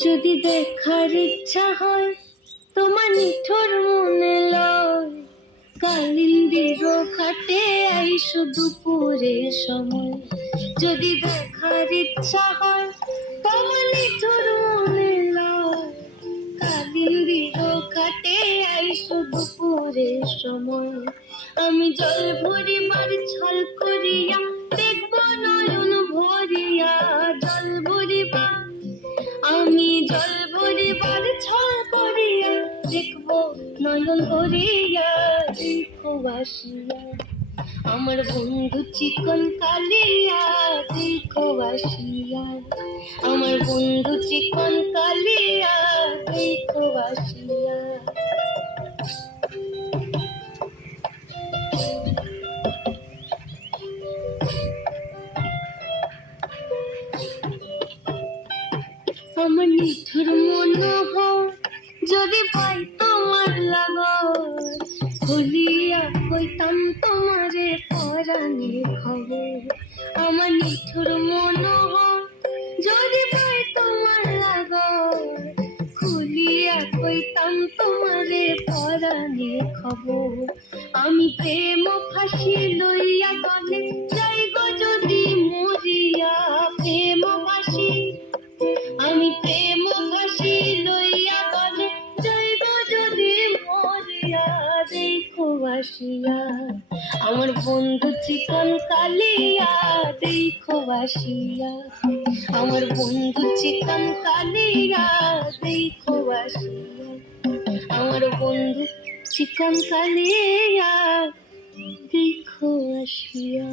যদি দেখার ইচ্ছা হয় তোমার নিঠুর মনে লয়, কালিন্দির ঘাটে আইসো দুপুরের সময়। যদি দেখার ইচ্ছা হয় তোমার নিঠুর মনে লয়, কালিন্দির ঘাটে আইসো দুপুরের সময়। আমি জল ভরিবার ছল করিয়া দেখব নয়ন ভরিয়া, জল ভরিবা আমি জল ভরিবার ছল করিয়া দেখব নয়ন ভরিয়া, দেখো আসিয়া আমার বন্ধু চিকন কালিয়া, দেখো আসিয়া আমার বন্ধু চিকন কালিয়া, দেখো আসিয়া। আমার নিঠুর মনোহর যদি পাই তোমার লাগর, খুলিয়া কইতাম তোমারে পরাণের খবর। আমার নিঠুর মনোহর যদি পাই তোমার লাগর, খুলিয়া কইতাম তোমারে পরাণের খবর। আমি প্রেম ফাঁসি লইয়া গলে যাইব যদি মরিয়া, প্রেম ফাঁসি আমি প্রেম ফাঁসি লইয়া গলে যাইব যদি মরিয়া, দেখো আসিয়া আমার বন্ধু চিকন কালিয়া, দেখো আসিয়া আমার বন্ধু চিকন কালিয়া, দেখো আসিয়া আমার বন্ধু চিকন কালিয়া, দেখো আসিয়া।